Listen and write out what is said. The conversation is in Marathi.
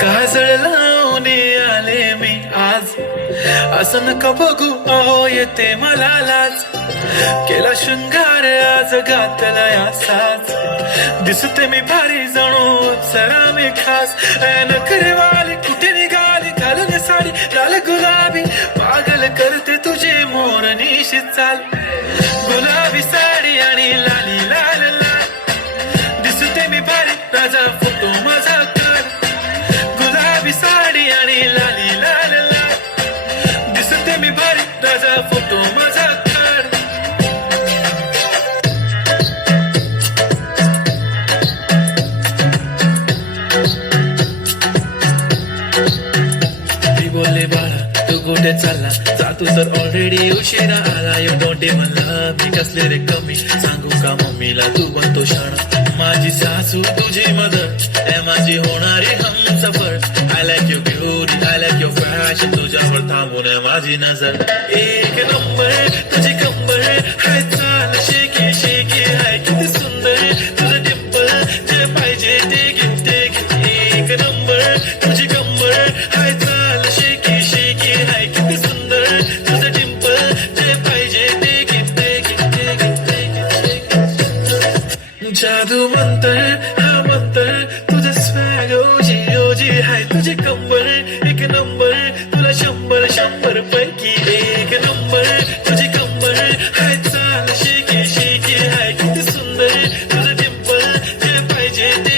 काजळ लावून आले मी आज, असं नका बघू अहो येते मला लाज. केला शृंगार आज घातला असाच, दिसते मी भारी जणू सरा मी खास. नखरेवाली कुठे निघाली घालून साडी लाल गुलाबी, पागल करते तुझे मोरनीशी चाल. गुलाबी साडी आणि लाली लाल लाल, दिसते मी भारी राजा फोटो माझा काढ. गुलाबी साडी आणि लाली लाल लाल, दिसते मी भारी राजा फोटो माझा काढ. ती बोलले बाळा तू कुठे चालला, जातो तर ऑलरेडी उशिरा आला. यू डोंट इवन लव्ह मी, कसले रे कमी सांगू का मम्मीला तू बनतो शाणा. माझी सासू तुझी मदर, माझी होणारी Humsafar. I like your beauty, I like your fashion, तुझ्यावर थांबून माझी नजर. एक नंबर तुझी कंबर, हाय चाल शेकी शेकी, हाय किती सुंदर तुझं डिंपल, जे पाहिजे ते घे ते घे. एक नंबर तुझी कंबर, हाय चाल शेकी शेकी, हाय किती सुंदर तुझं डिंपल, जे पाहिजे ते घे ते घे ते घे ते घे. जादू मंतर हा मंतर, तुझं स्वॅग ओजी ओजी, हाय तुझी कंबर एक नंबर, तुला 100 पैकी एक नंबर. तुझी कंबर हाय चाल शेकी शेकी, हाय किती सुंदर तुझं डिंपल, जे पाहिजे ते